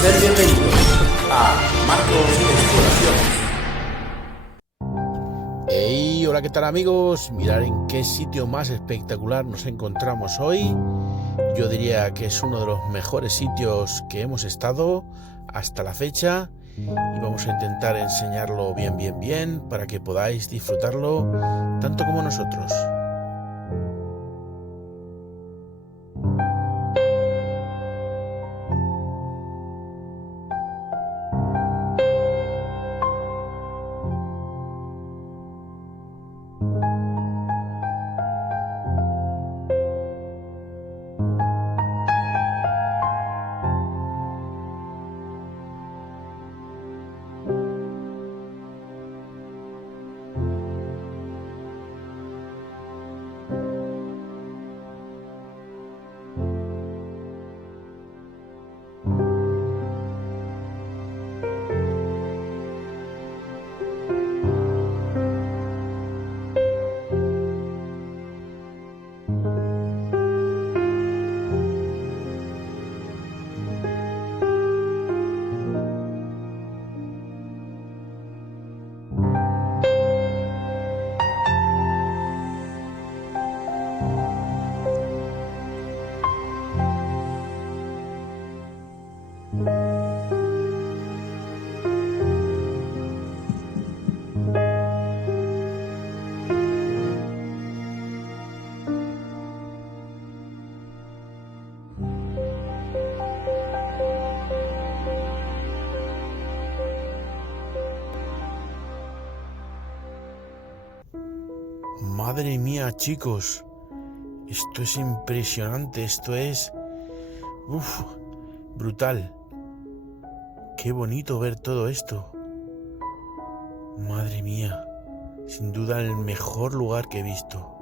Ser bienvenidos a Marcos Exploraciones. Hey, hola, ¿qué tal amigos? Mirad en qué sitio más espectacular nos encontramos hoy. Yo diría que es uno de los mejores sitios que hemos estado hasta la fecha y vamos a intentar enseñarlo bien para que podáis disfrutarlo tanto como nosotros. Madre mía, chicos, esto es impresionante, esto es brutal. Qué bonito ver todo esto. Madre mía, sin duda el mejor lugar que he visto.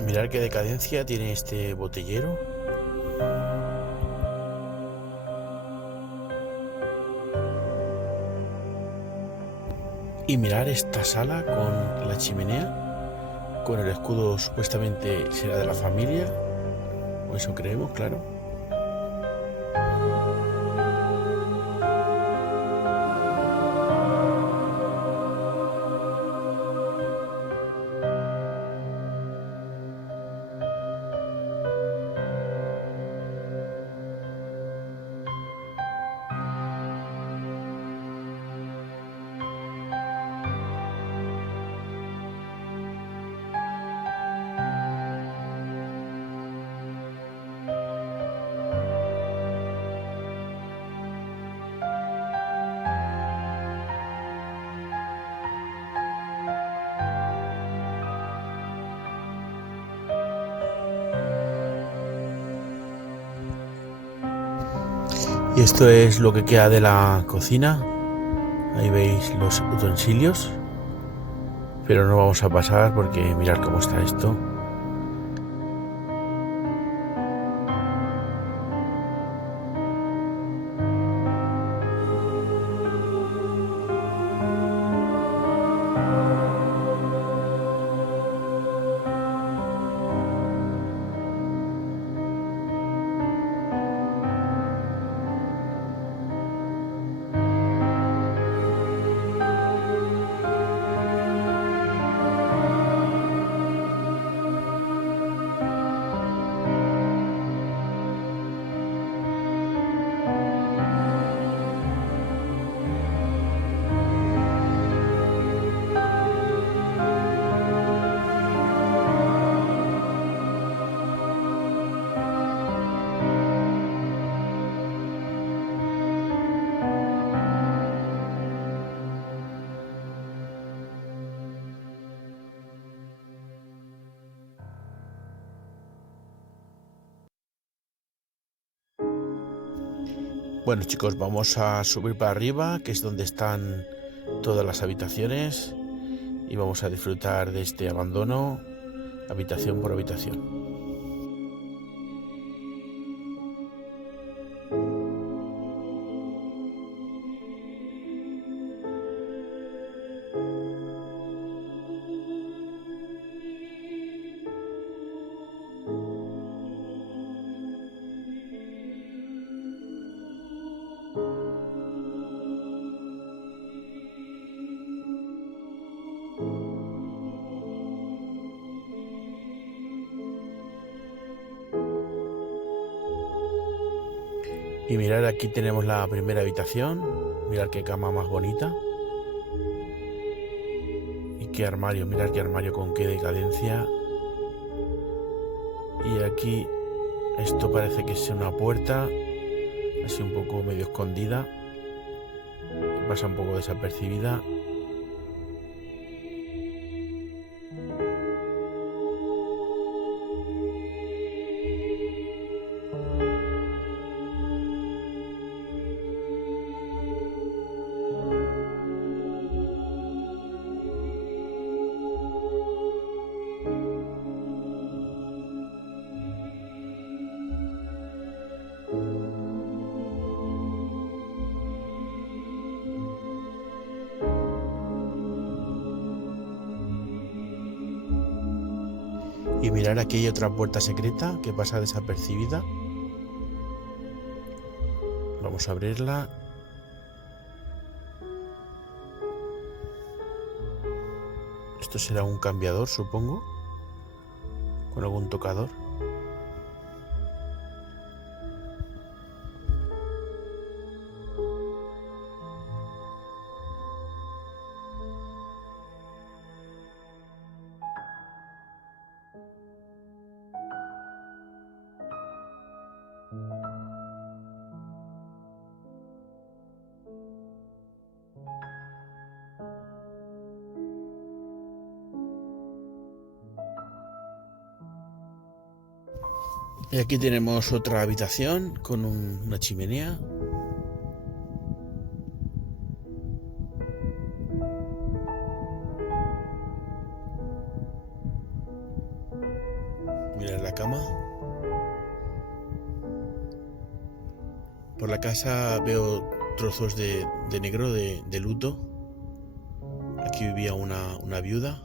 Mirad qué decadencia tiene este botellero. Y mirar esta sala con la chimenea, con el escudo supuestamente será de la familia, o eso creemos, claro. Y esto es lo que queda de la cocina. Ahí veis los utensilios. Pero no vamos a pasar porque mirad cómo está esto. Bueno chicos, vamos a subir para arriba, que es donde están todas las habitaciones, y vamos a disfrutar de este abandono, habitación por habitación. Y mirad, aquí tenemos la primera habitación. Mirad qué cama más bonita. Y qué armario, mirad qué armario con qué decadencia. Y aquí esto parece que es una puerta, así un poco medio escondida, que pasa un poco desapercibida. Y mirar, aquí hay otra puerta secreta que pasa desapercibida. Vamos a abrirla. Esto será un cambiador, supongo, con algún tocador. Y aquí tenemos otra habitación con una chimenea. Mirad la cama. Por la casa veo trozos de negro, de luto. Aquí vivía una viuda.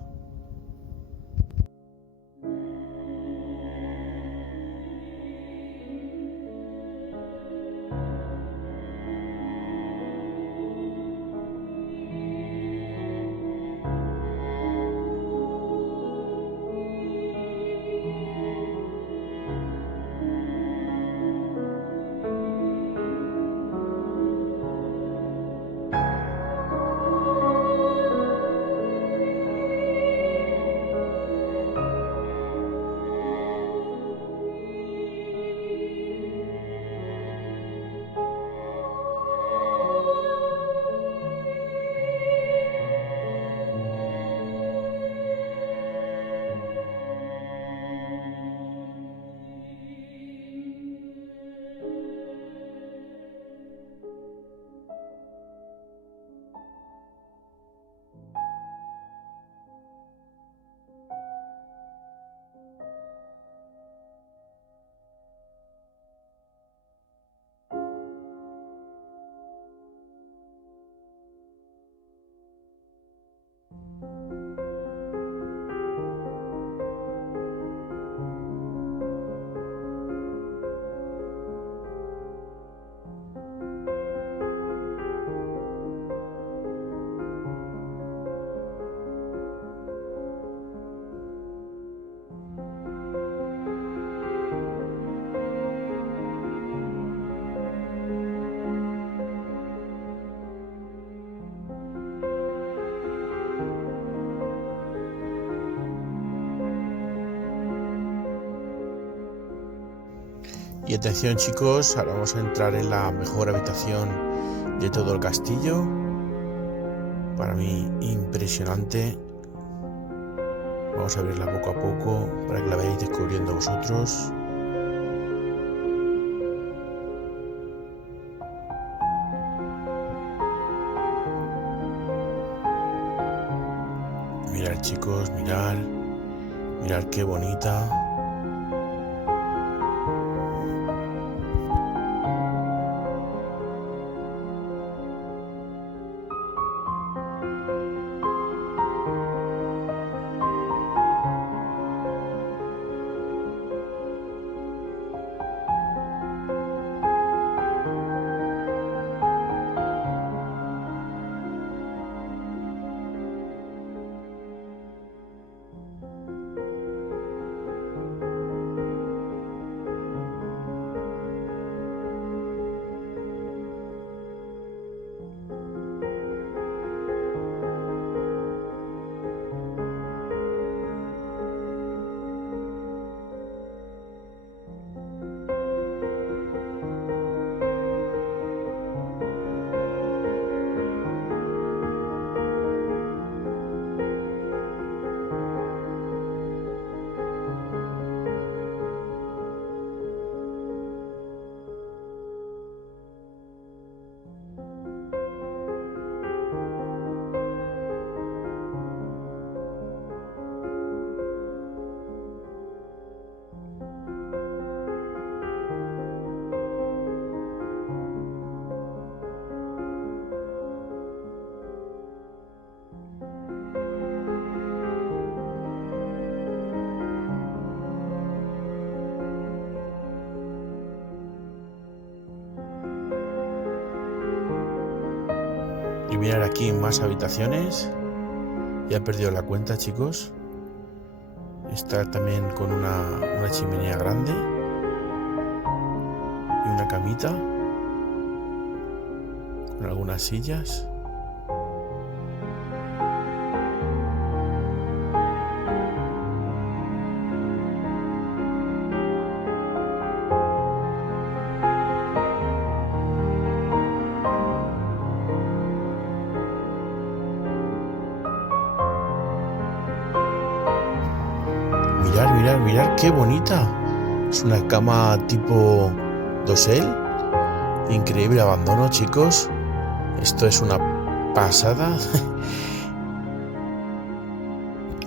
Y atención chicos, ahora vamos a entrar en la mejor habitación de todo el castillo. Para mí impresionante. Vamos a abrirla poco a poco para que la vayáis descubriendo vosotros. Mirad chicos, mirad qué bonita. Y mirar aquí más habitaciones. Ya he perdido la cuenta, chicos. Está también con una chimenea grande. Y una camita. Con algunas sillas. Mirad qué bonita. Es una cama tipo dosel. Increíble abandono, chicos. Esto es una pasada.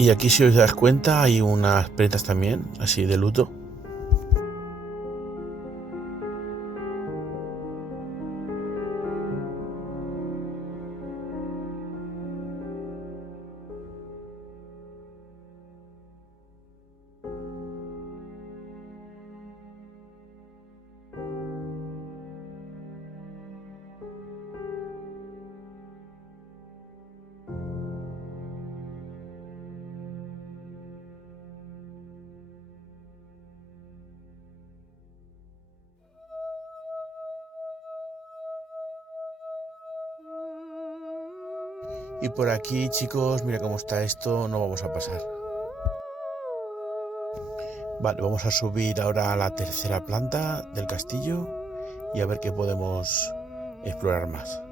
Y aquí, si os das cuenta, hay unas prendas también, así de luto. Y por aquí, chicos, mira cómo está esto, no vamos a pasar. Vale, vamos a subir ahora a la tercera planta del castillo y a ver qué podemos explorar más.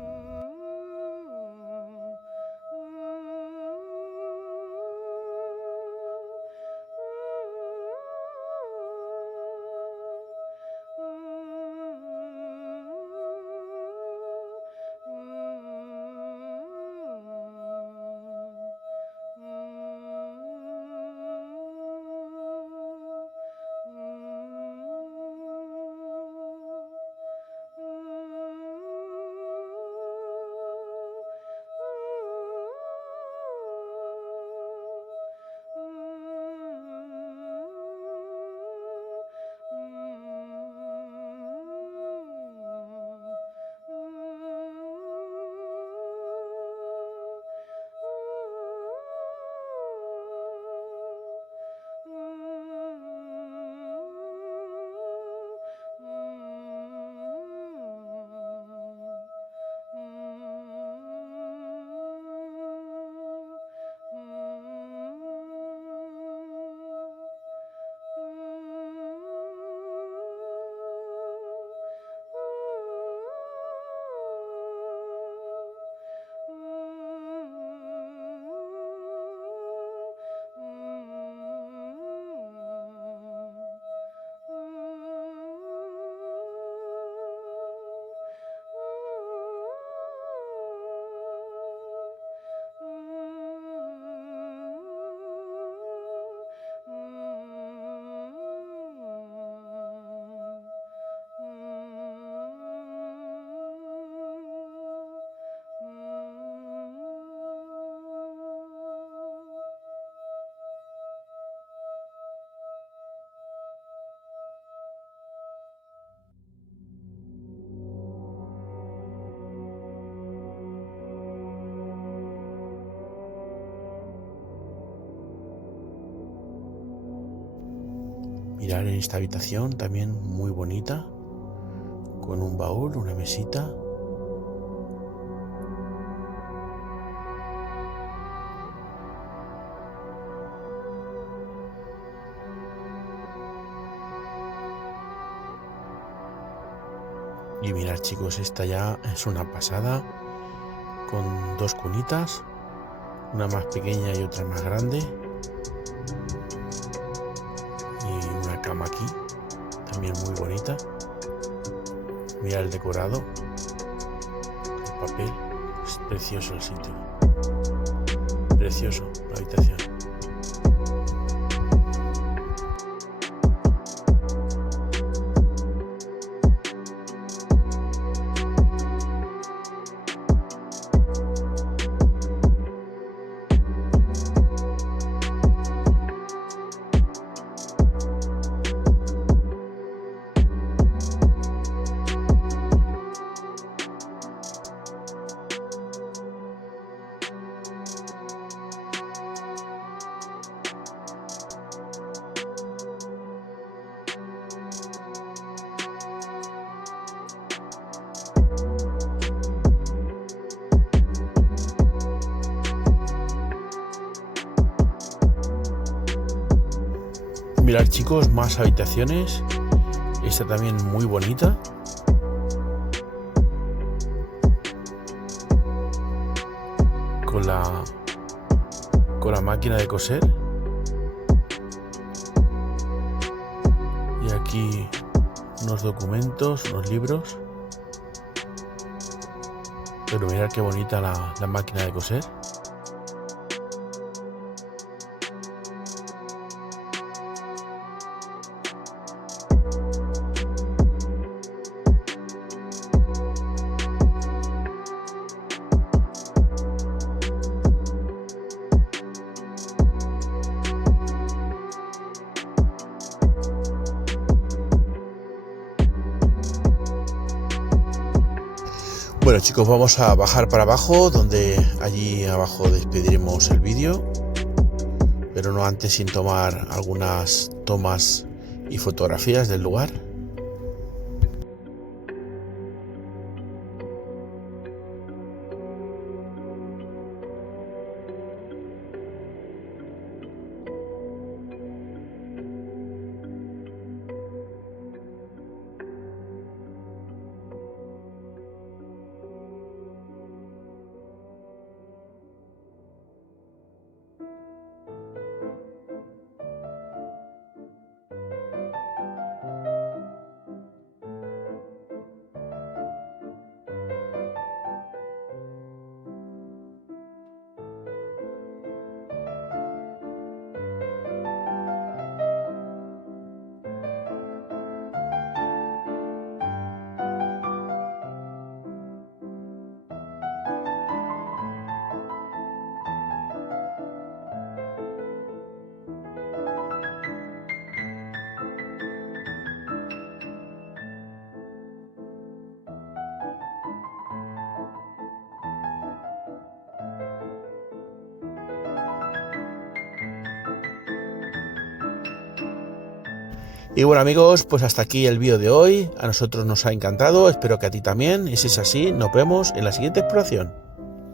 Mirar en esta habitación también muy bonita, con un baúl, una mesita. Y mirar, chicos, esta ya es una pasada, con dos cunitas, una más pequeña y otra más grande. Y una cama aquí, también muy bonita. Mira el decorado, el papel, es precioso el sitio, precioso la habitación. Mirad, chicos, más habitaciones. Esta también muy bonita. Con la máquina de coser. Y aquí unos documentos, unos libros. Pero mirad qué bonita la máquina de coser. Bueno chicos, vamos a bajar para abajo, donde allí abajo despediremos el vídeo, pero no antes sin tomar algunas tomas y fotografías del lugar. Y bueno amigos, pues hasta aquí el vídeo de hoy. A nosotros nos ha encantado, espero que a ti también. Y si es así, nos vemos en la siguiente exploración.